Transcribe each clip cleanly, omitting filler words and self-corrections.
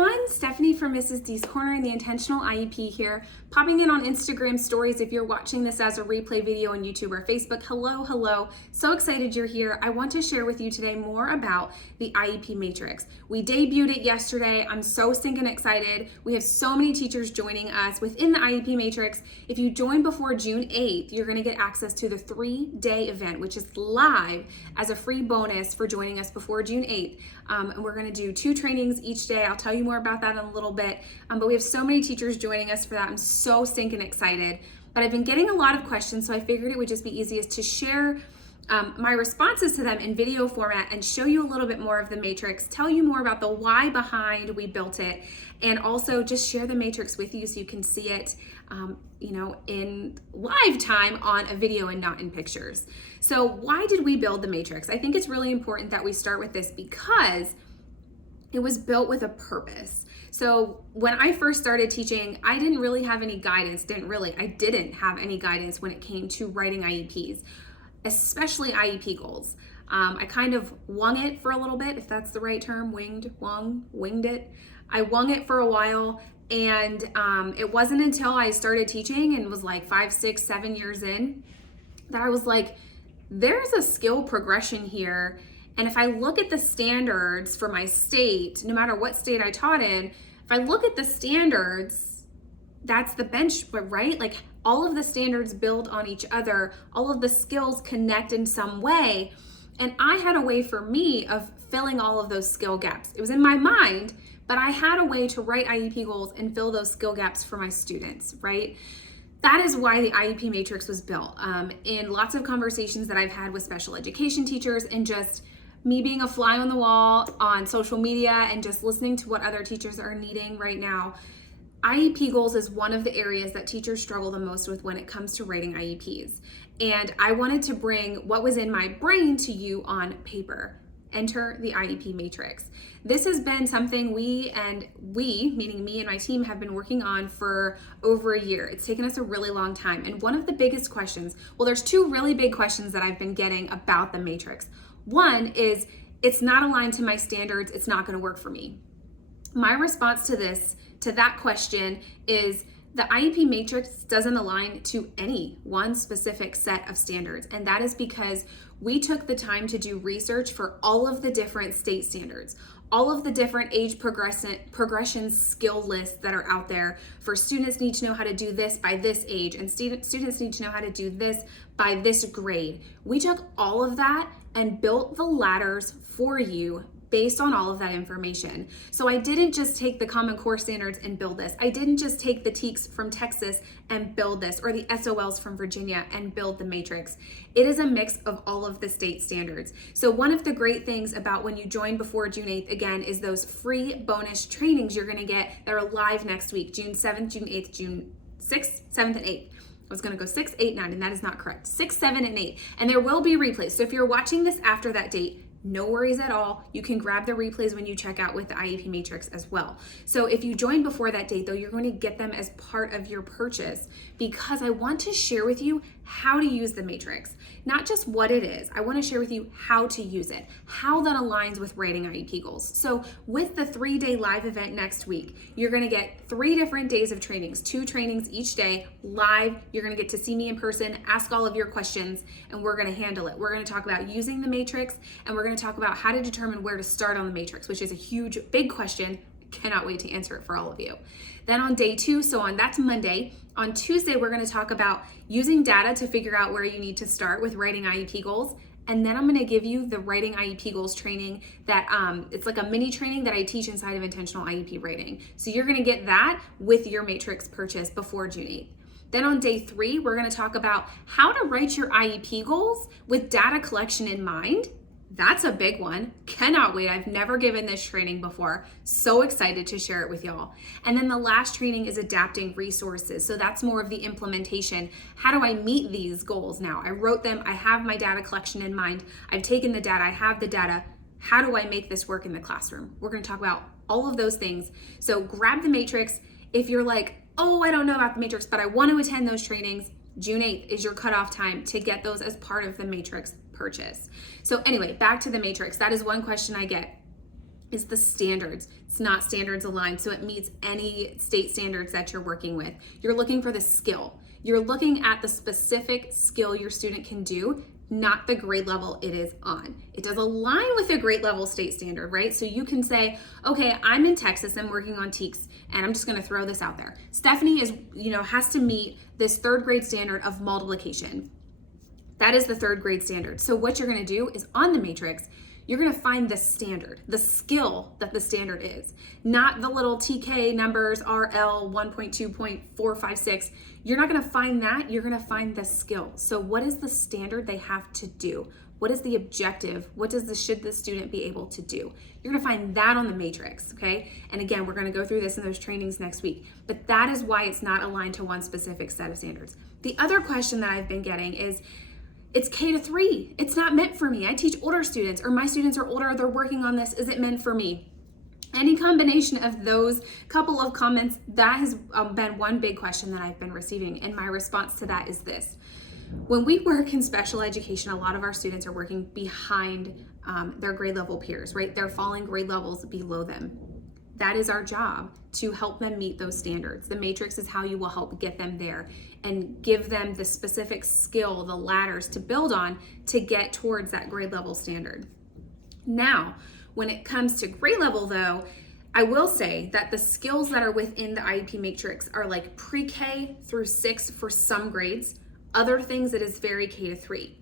everyone, Stephanie from Mrs. D's Corner in the Intentional IEP here, popping in on Instagram stories if you're watching this as a replay video on YouTube or Facebook. Hello. So excited you're here. I want to share with you today more about the IEP Matrix. We debuted it yesterday. I'm so stinking excited. We have so many teachers joining us within the IEP Matrix. If you join before June 8th, you're going to get access to the 3-day event, which is live as a free bonus for joining us before June 8th. And we're going to do 2 trainings each day. I'll tell you more about that in a little bit. But we have so many teachers joining us for that. I'm so stinking excited. But I've been getting a lot of questions, so I figured it would just be easiest to share my responses to them in video format and show you a little bit more of the matrix, tell you more about the why behind we built it, and also just share the matrix with you so you can see it in live time on a video and not in pictures. So why did we build the matrix? I think it's really important that we start with this because it was built with a purpose. So when I first started teaching, I didn't really have any guidance. I didn't have any guidance when it came to writing IEPs, especially IEP goals. I kind of wung it for a little bit, if that's the right term, winged it. I wung it for a while, and it wasn't until I started teaching and was like 5, 6, 7 years in that I was like, there's a skill progression here. And if I look at the standards for my state, no matter what state I taught in, if I look at the standards, that's the bench, right? Like all of the standards build on each other, all of the skills connect in some way. And I had a way for me of filling all of those skill gaps. It was in my mind, but I had a way to write IEP goals and fill those skill gaps for my students, right? That is why the IEP Matrix was built. In lots of conversations that I've had with special education teachers and just me being a fly on the wall on social media and just listening to what other teachers are needing right now, IEP goals is one of the areas that teachers struggle the most with when it comes to writing IEPs. And I wanted to bring what was in my brain to you on paper. Enter the IEP Matrix. This has been something we, meaning me and my team, have been working on for over a year. It's taken us a really long time. And one of the biggest questions, there's 2 really big questions that I've been getting about the Matrix. One is, it's not aligned to my standards, it's not going to work for me. My response to that question is the IEP Matrix doesn't align to any one specific set of standards. And that is because we took the time to do research for all of the different state standards, all of the different age progression skill lists that are out there for students need to know how to do this by this age, and students need to know how to do this by this grade. We took all of that and built the ladders for you based on all of that information. So I didn't just take the Common Core standards and build this. I didn't just take the TEKS from Texas and build this, or the SOLs from Virginia and build the matrix. It is a mix of all of the state standards. So one of the great things about when you join before June 8th, again, is those free bonus trainings you're gonna get that are live next week, June 7th, June 8th, June 6th, 7th, and 8th. I was gonna go 6, 8, 9, and that is not correct. 6, 7, and 8. And there will be replays. So if you're watching this after that date, no worries at all. You can grab the replays when you check out with the IEP Matrix as well. So if you join before that date, though, you're going to get them as part of your purchase because I want to share with you how to use the Matrix. Not just what it is. I want to share with you how to use it, how that aligns with writing IEP goals. So with the 3-day live event next week, you're going to get 3 different days of trainings, 2 trainings each day live. You're going to get to see me in person, ask all of your questions, and we're going to handle it. We're going to talk about using the Matrix, and we're going to talk about how to determine where to start on the Matrix, which is a huge, big question. Cannot wait to answer it for all of you. Then on day 2, that's Monday. On Tuesday, we're going to talk about using data to figure out where you need to start with writing IEP goals. And then I'm going to give you the writing IEP goals training that it's like a mini training that I teach inside of Intentional IEP writing. So you're going to get that with your Matrix purchase before June 8th. Then on day 3, we're going to talk about how to write your IEP goals with data collection in mind. That's a big one. Cannot wait. I've never given this training before. So excited to share it with y'all. And then the last training is adapting resources. So that's more of the implementation. How do I meet these goals now? I wrote them. I have my data collection in mind. I've taken the data. I have the data. How do I make this work in the classroom? We're going to talk about all of those things. So grab the Matrix. If you're like, oh, I don't know about the Matrix, but I want to attend those trainings, June 8th is your cutoff time to get those as part of the Matrix purchase. So anyway, back to the Matrix. That is one question I get. is the standards. It's not standards aligned, so it meets any state standards that you're working with. You're looking for the skill. You're looking at the specific skill your student can do, not the grade level it is on. It does align with a grade level state standard, right? So you can say, okay, I'm in Texas, I'm working on TEKS, and I'm just gonna throw this out there. Stephanie has to meet this 3rd grade standard of multiplication. That is the 3rd grade standard. So what you're gonna do is on the matrix, you're gonna find the standard, the skill that the standard is, not the little TK numbers, RL 1.2.456. You're not gonna find that, you're gonna find the skill. So what is the standard they have to do? What is the objective? Should the student be able to do? You're gonna find that on the matrix, okay? And again, we're gonna go through this in those trainings next week, but that is why it's not aligned to one specific set of standards. The other question that I've been getting is, it's K-3. It's not meant for me. I teach older students, or my students are older, they're working on this. Is it meant for me? Any combination of those couple of comments, that has been one big question that I've been receiving. And my response to that is this. When we work in special education, a lot of our students are working behind their grade level peers, right? They're falling grade levels below them. That is our job, to help them meet those standards. The matrix is how you will help get them there and give them the specific skill, the ladders to build on to get towards that grade level standard. Now, when it comes to grade level though, I will say that the skills that are within the IEP matrix are like pre-K through 6 for some grades. Other things, it is very K-3.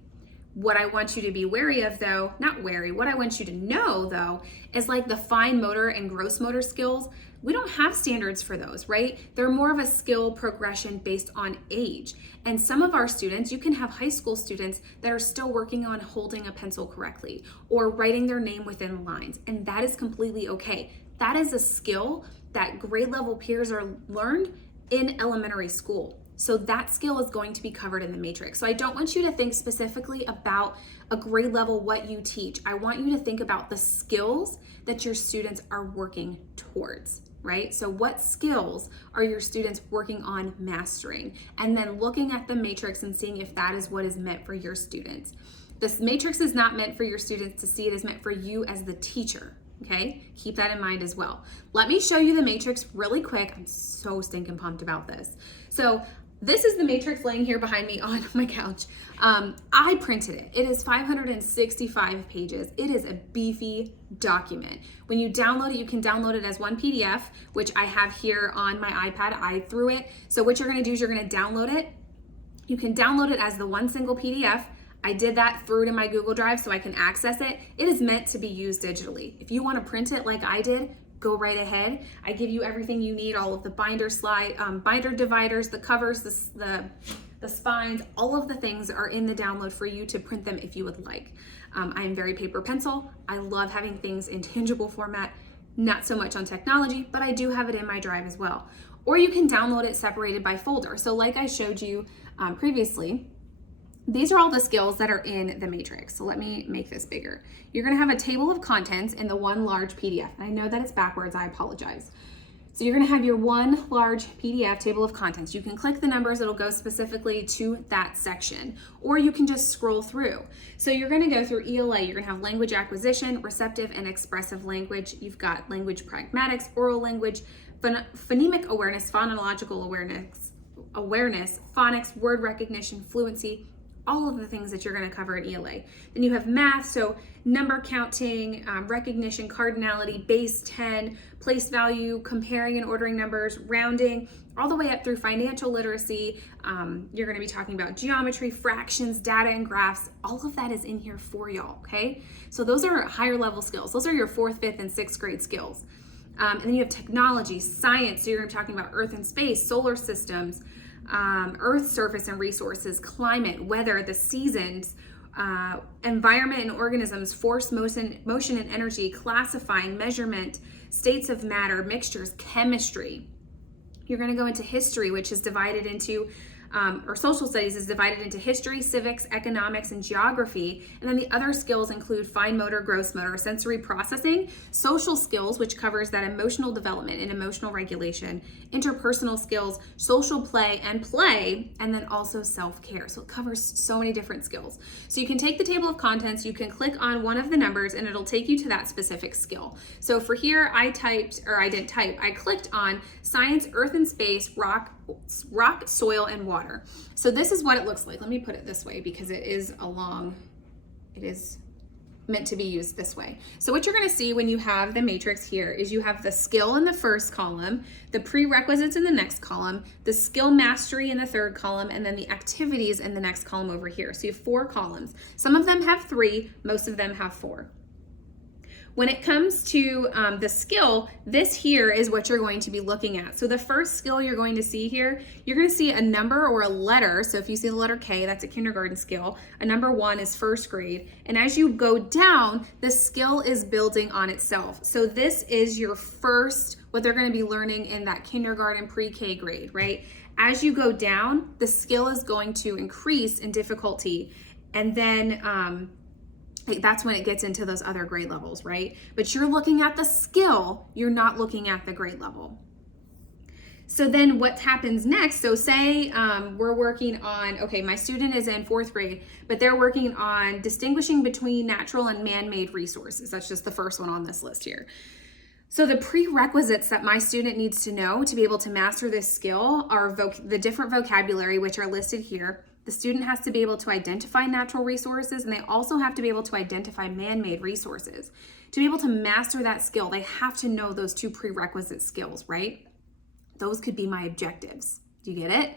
What I want you to be wary of though, what I want you to know though, is like the fine motor and gross motor skills. We don't have standards for those, right? They're more of a skill progression based on age. And some of our students, you can have high school students that are still working on holding a pencil correctly or writing their name within lines. And that is completely okay. That is a skill that grade level peers are learned in elementary school. So that skill is going to be covered in the matrix. So I don't want you to think specifically about a grade level, what you teach. I want you to think about the skills that your students are working towards, right? So what skills are your students working on mastering? And then looking at the matrix and seeing if that is what is meant for your students. This matrix is not meant for your students to see, it is meant for you as the teacher. Okay, keep that in mind as well. Let me show you the matrix really quick. I'm so stinking pumped about this. So this is the matrix laying here behind me on my couch. I printed it. It is 565 pages. It is a beefy document. When you download it, you can download it as one PDF, which I have here on my iPad. I threw it. So what you're gonna do is you're gonna download it. You can download it as the one single PDF. I did that, threw it in my Google Drive so I can access it. It is meant to be used digitally. If you want to print it like I did, go right ahead. I give you everything you need, all of the binder dividers, the covers, the spines, all of the things are in the download for you to print them if you would like. I am very paper pencil. I love having things in tangible format, not so much on technology, but I do have it in my drive as well. Or you can download it separated by folder. So like I showed you previously, these are all the skills that are in the matrix. So let me make this bigger. You're gonna have a table of contents in the one large PDF. And I know that it's backwards, I apologize. So you're gonna have your one large PDF table of contents. You can click the numbers, it'll go specifically to that section, or you can just scroll through. So you're gonna go through ELA, you're gonna have language acquisition, receptive and expressive language. You've got language pragmatics, oral language, phonemic awareness, phonological awareness, phonics, word recognition, fluency, all of the things that you're going to cover in ELA. Then you have math, so number counting, recognition, cardinality, base 10, place value, comparing and ordering numbers, rounding, all the way up through financial literacy. You're going to be talking about geometry, fractions, data and graphs. All of that is in here for y'all, okay? So those are higher level skills. Those are your 4th, 5th, and 6th grade skills. And then you have technology, science, so you're going to be talking about Earth and space, solar systems, Earth surface and resources, climate, weather, the seasons, environment and organisms, force, motion and energy, classifying, measurement, states of matter, mixtures, chemistry. You're going to go into history, which is divided into or social studies is divided into history, civics, economics, and geography. And then the other skills include fine motor, gross motor, sensory processing, social skills, which covers that emotional development and emotional regulation, interpersonal skills, social play, and then also self-care. So it covers so many different skills. So you can take the table of contents, you can click on one of the numbers, and it'll take you to that specific skill. So for here, I clicked on science, earth and space, rock, soil, and water. So this is what it looks like. Let me put it this way because it is meant to be used this way. So what you're going to see when you have the matrix here is you have the skill in the first column, the prerequisites in the next column, the skill mastery in the third column, and then the activities in the next column over here. So you have 4 columns. Some of them have 3, most of them have 4. When it comes to the skill, this here is what you're going to be looking at. So the first skill you're going to see here, you're going to see a number or a letter. So if you see the letter K, that's a kindergarten skill. A number 1 is first grade. And as you go down, the skill is building on itself. So this is your first, what they're going to be learning in that kindergarten pre-K grade, right? As you go down, the skill is going to increase in difficulty. And then, that's when it gets into those other grade levels, right? But you're looking at the skill, you're not looking at the grade level. So then what happens next? So say we're working on, okay, my student is in 4th grade, but they're working on distinguishing between natural and man-made resources. That's just the first one on this list here. So the prerequisites that my student needs to know to be able to master this skill are the different vocabulary, which are listed here. The student has to be able to identify natural resources, and they also have to be able to identify man-made resources. To be able to master that skill, they have to know those 2 prerequisite skills, right? Those could be my objectives. Do you get it?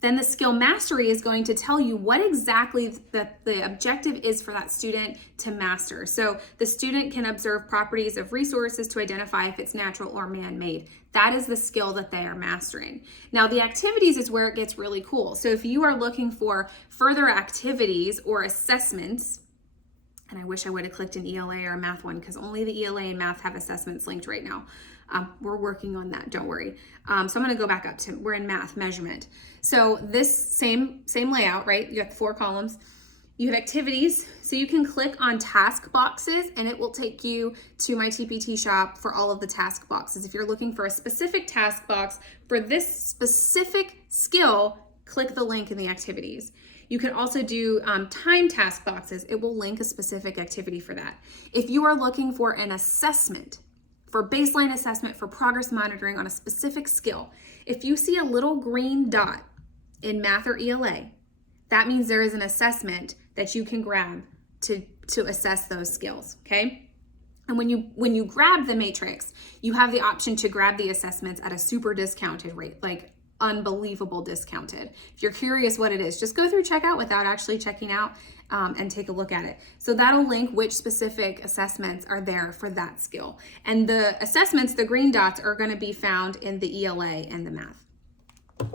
Then the skill mastery is going to tell you what exactly the objective is for that student to master. So the student can observe properties of resources to identify if it's natural or man-made. That is the skill that they are mastering. Now the activities is where it gets really cool. So if you are looking for further activities or assessments, and I wish I would have clicked an ELA or a math one because only the ELA and math have assessments linked right now. We're working on that, don't worry. So I'm gonna go back up to, we're in math measurement. So this same layout, right? You got the 4 columns. You have activities, so you can click on task boxes and it will take you to my TPT shop for all of the task boxes. If you're looking for a specific task box for this specific skill, click the link in the activities. You can also do time task boxes. It will link a specific activity for that. If you are looking for an assessment, for baseline assessment, for progress monitoring on a specific skill, if you see a little green dot in math or ELA, that means there is an assessment that you can grab to assess those skills, okay? And when you grab the matrix, you have the option to grab the assessments at a super discounted rate, like unbelievable discounted. If you're curious what it is, just go through checkout without actually checking out and take a look at it. So that'll link which specific assessments are there for that skill. And the assessments, the green dots, are going to be found in the ELA and the math.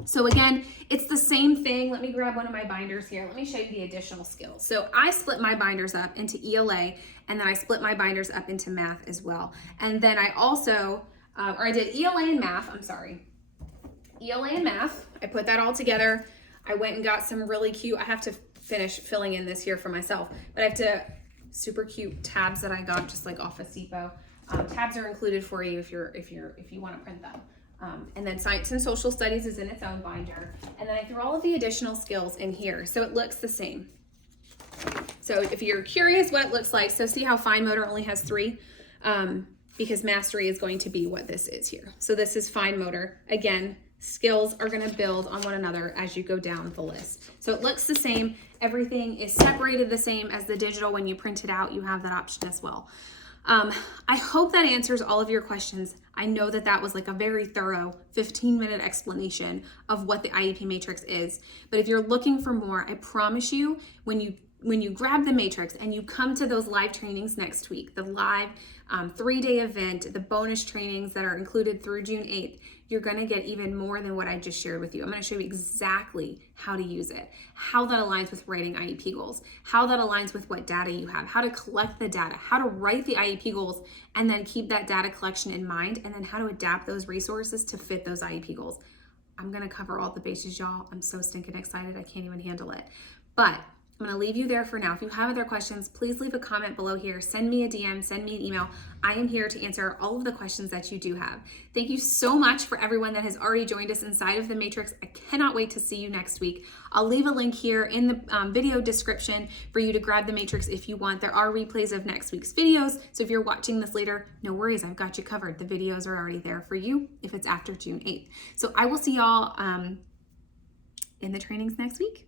So again, it's the same thing. Let me grab one of my binders here. Let me show you the additional skills. So I split my binders up into ELA, and then I split my binders up into math as well. And then I also, I did ELA and math, ELA and math. I put that all together. I went and got some really cute, I have to finish filling in this here for myself, but I have to, super cute tabs that I got just like off of Depot. Tabs are included for you if you want to print them. And then science and social studies is in its own binder. And then I threw all of the additional skills in here. So it looks the same. So if you're curious what it looks like, so see how fine motor only has 3? Because mastery is going to be what this is here. So this is fine motor. Again, skills are going to build on one another as you go down the list. So it looks the same. Everything is separated the same as the digital. When you print it out, you have that option as well. I hope that answers all of your questions. I know that that was like a very thorough 15-minute explanation of what the IEP Matrix is. But if you're looking for more, I promise you, when you grab the Matrix and you come to those live trainings next week, the live 3-day event, the bonus trainings that are included through June 8th, you're going to get even more than what I just shared with you. I'm going to show you exactly how to use it, how that aligns with writing IEP goals, how that aligns with what data you have, how to collect the data, how to write the IEP goals, and then keep that data collection in mind, and then how to adapt those resources to fit those IEP goals. I'm gonna cover all the bases, y'all. I'm so stinking excited. I can't even handle it. But I'm gonna leave you there for now. If you have other questions, please leave a comment below here. Send me a DM, send me an email. I am here to answer all of the questions that you do have. Thank you so much for everyone that has already joined us inside of the Matrix. I cannot wait to see you next week. I'll leave a link here in the video description for you to grab the Matrix if you want. There are replays of next week's videos, so if you're watching this later, no worries, I've got you covered. The videos are already there for you if it's after June 8th. So I will see y'all in the trainings next week.